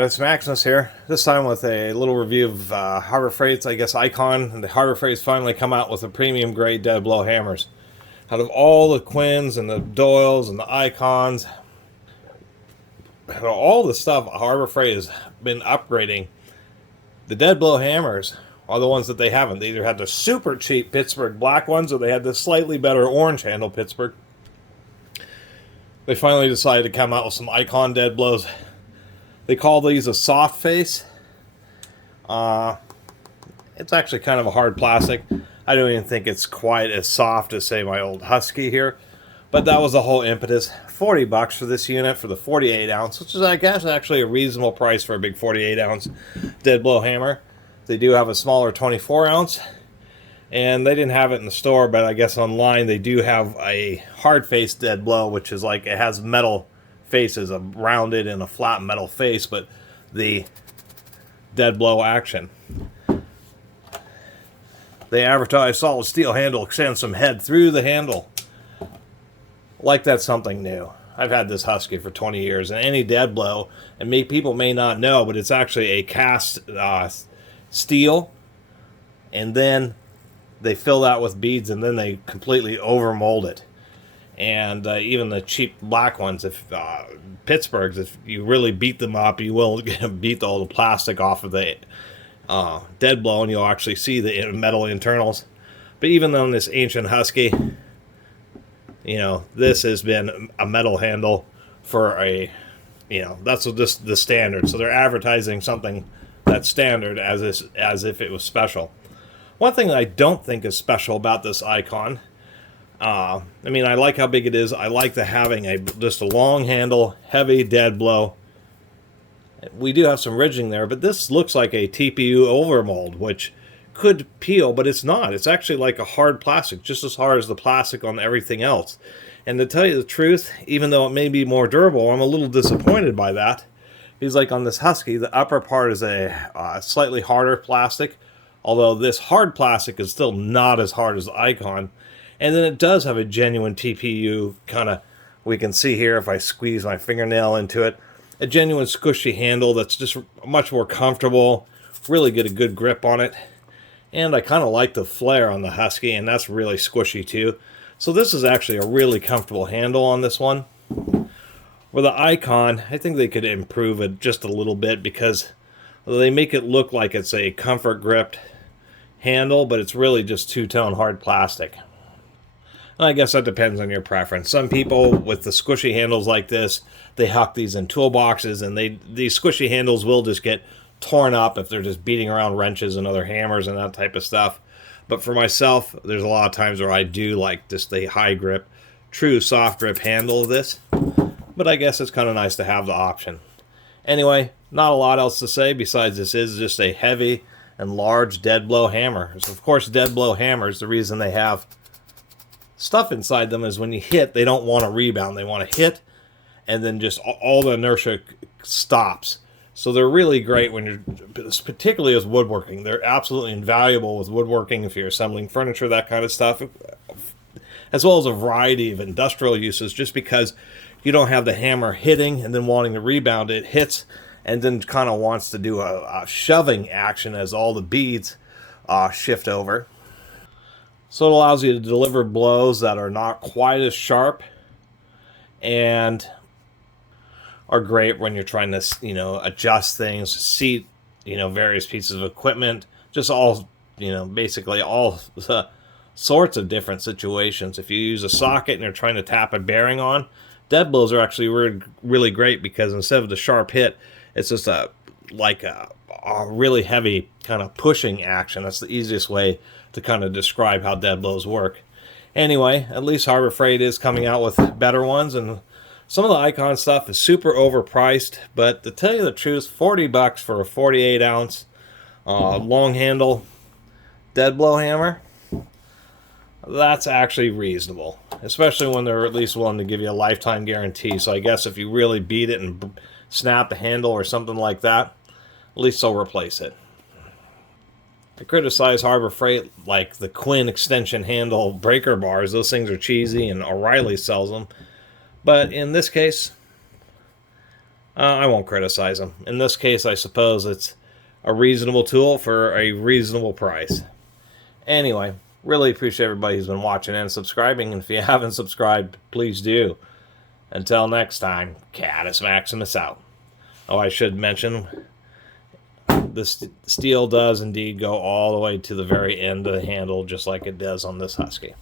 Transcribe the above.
Catus, Maximus here. This time with a little review of Harbor Freight's, I guess, Icon. And the Harbor Freight's finally come out with the premium grade dead blow hammers. Out of all the Quins and the Doyles and the Icons, all the stuff Harbor Freight has been upgrading, the dead blow hammers are the ones that they haven't. They either had the super cheap Pittsburgh black ones or they had the slightly better orange handle Pittsburgh. They finally decided to come out with some Icon dead blows. They call these a soft face. It's actually kind of a hard plastic. I don't even think it's quite as soft as, say, my old Husky here. But that was the whole impetus. $40 for this unit for the 48 ounce, which is, I guess, actually a reasonable price for a big 48 ounce dead blow hammer. They do have a smaller 24 ounce. And they didn't have it in the store, but I guess online they do have a hard face dead blow, which is like it has metal faces, a rounded and a flat metal face, but the dead blow action. They advertise solid steel handle extends some head through the handle. Like that's something new. I've had this Husky for 20 years, and any dead blow, and people may not know, but it's actually a cast steel, and then they fill that with beads, and then they completely overmold it. And even the cheap black ones, if Pittsburghs, if you really beat them up, you will beat all the plastic off of the dead blow, and you'll actually see the metal internals. But even on this ancient Husky, you know, this has been a metal handle for a, you know, that's just the standard. So they're advertising something that's standard as if it was special. One thing that I don't think is special about this Icon, I mean, I like how big it is. I like the having just a long handle, heavy dead blow. We do have some ridging there, but this looks like a TPU overmold, which could peel, but it's not. It's actually like a hard plastic, just as hard as the plastic on everything else. And to tell you the truth, even though it may be more durable, I'm a little disappointed by that. Because like on this Husky, the upper part is a slightly harder plastic, although this hard plastic is still not as hard as the Icon. And then it does have a genuine TPU kind of, we can see here if I squeeze my fingernail into it, a genuine squishy handle that's just much more comfortable, really get a good grip on it. And I kind of like the flare on the Husky, and that's really squishy too. So this is actually a really comfortable handle on this one. With the Icon, I think they could improve it just a little bit because they make it look like it's a comfort gripped handle, but it's really just two-tone hard plastic. I guess that depends on your preference. Some people with the squishy handles like this, they huck these in toolboxes, and these squishy handles will just get torn up if they're just beating around wrenches and other hammers and that type of stuff. But for myself, there's a lot of times where I do like just the high grip, true soft grip handle of this. But I guess it's kind of nice to have the option. Anyway, not a lot else to say besides this is just a heavy and large dead blow hammer. So of course, dead blow hammers, the reason they have stuff inside them is when you hit, they don't want to rebound. They want to hit, and then just all the inertia stops. So they're really great when you're, particularly as woodworking. They're absolutely invaluable with woodworking if you're assembling furniture, that kind of stuff, as well as a variety of industrial uses, just because you don't have the hammer hitting and then wanting to rebound. It hits and then kind of wants to do a shoving action as all the beads shift over. So it allows you to deliver blows that are not quite as sharp and are great when you're trying to, you know, adjust things, seat, you know, various pieces of equipment, just all, you know, basically all sorts of different situations. If you use a socket and you're trying to tap a bearing on, dead blows are actually really great because instead of the sharp hit, it's just like a really heavy kind of pushing action. That's the easiest way to kind of describe how dead blows work. Anyway, at least Harbor Freight is coming out with better ones, and some of the Icon stuff is super overpriced, but to tell you the truth, $40 for a 48 ounce long handle dead blow hammer, that's actually reasonable, especially when they're at least willing to give you a lifetime guarantee. So I guess if you really beat it and snap the handle or something like that, at least they'll replace it. I criticize Harbor Freight like the Quinn extension handle breaker bars. Those things are cheesy, and O'Reilly sells them. But in this case, I won't criticize them. In this case, I suppose it's a reasonable tool for a reasonable price. Anyway, really appreciate everybody who's been watching and subscribing. And if you haven't subscribed, please do. Until next time, Catus Maximus out. Oh, I should mention, the steel does indeed go all the way to the very end of the handle, just like it does on this Husky.